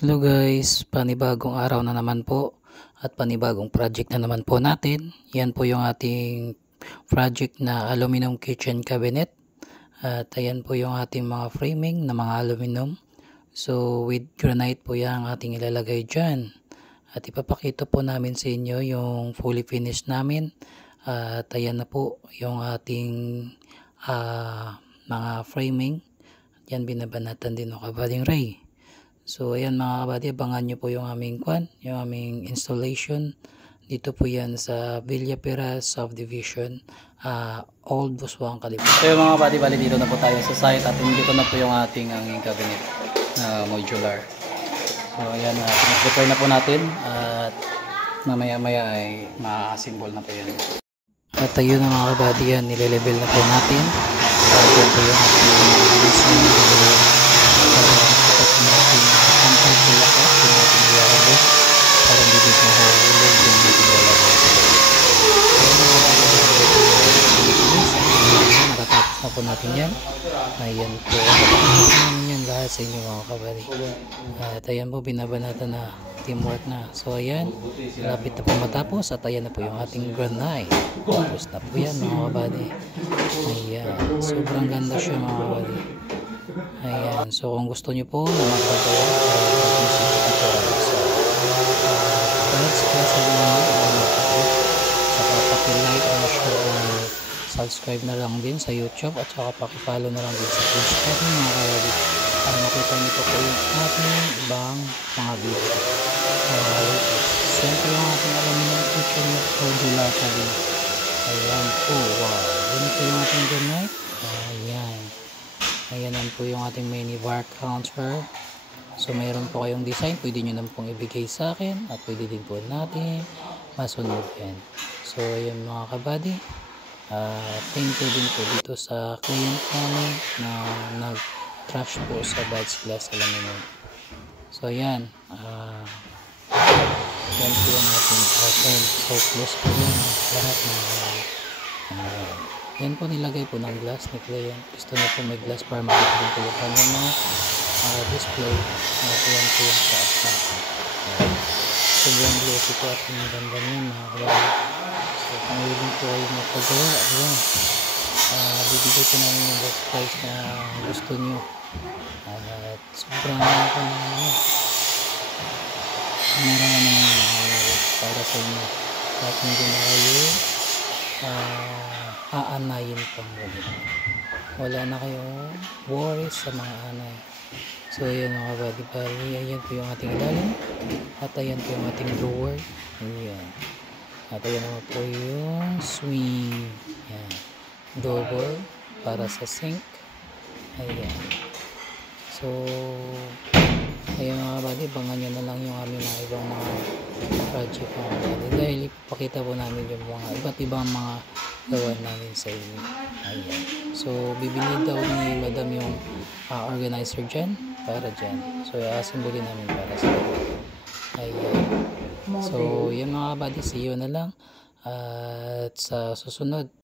Hello guys, panibagong araw na naman po at panibagong project na naman po natin. Yan po yung ating project na aluminum kitchen cabinet. At ayan po yung ating mga framing na mga aluminum. So with granite po yan ang ating ilalagay dyan. At ipapakita po namin sa inyo yung fully finished namin. At ayan na po yung ating mga framing. Yan binabanatan din ng kabaling ray. So ayan mga kabady, abangan nyo po yung aming yung aming installation. Dito po yan sa Villa Pera Subdivision, Old Busuan, California. So yung mga kabady, bali dito na po tayo sa site at dito na po yung ating cabinet modular. So ayan, prepare na po natin at mamaya ay ma-assemble na po yan. At ayun na mga kabady, yan, nilelevel na po natin. Yan po yung ating para hindi din mahulog yung ating lalagay. Nakatapos na po natin yan. Ayan po. Nakatapos namin yan lahat sa inyo mga kabady. At ayan po, binabanatan na, teamwork na. So ayan, malapit na po matapos at ayan na po yung ating granite. Tapos na po yan mga kabady. Ayan, sobrang ganda siya mga kabady. Ayan, so kung gusto nyo po na magpagawa paki-like or share, subscribe na lang din sa YouTube at saka paki-follow na lang din sa Facebook mga kabady para makita nyo po yung ating ibang mga video. Siyempre yung ating aluminum kitchen modular cabinet. Ayan po, wow, yun po yung ating granite. Ayan po yung ating mini bar counter. So mayroon po kayong design, pwede nyo naman pong ibigay sa akin at pwede din po natin masunod yan. So ayun mga kabady, thank you din po dito sa client namin na nag-trash po sa Buds Glass Aluminum. So ayan, yan po yung ating open. So close po yan lahat ng yan po nilagay po ng glass ni client. Gusto niya po may glass para makita din po yung kanyang mga display. Yan po yung taas na. Sobrang glossy po at yung ganda niya mga kabady. So kung willing po kayo magpagawa, ayan, bibigay ko namin yung best price na gusto nyo. At sobrang mura naman para sa inyo. At hindi na kayo aanayin pang ulit. Wala na kayong worries sa mga anay. So ayan mga kabady, bali ayan po yung ating ilalim at ayan po yung ating drawer. Ayan. At ayan naman po yung swing. Ayan. Double para sa sink. Ayan. So ayan mga kabady, bangan nyo na lang yung aming mga ibang mga project mga kabady dahil ipapakita po namin yung mga iba't ibang mga gawa namin sa inyo. Ayan. So bibili daw ni madam yung organizer dyan para dyan. So assemble namin para sa inyo. Ayan. So yan mga kabady, see you na lang at sa susunod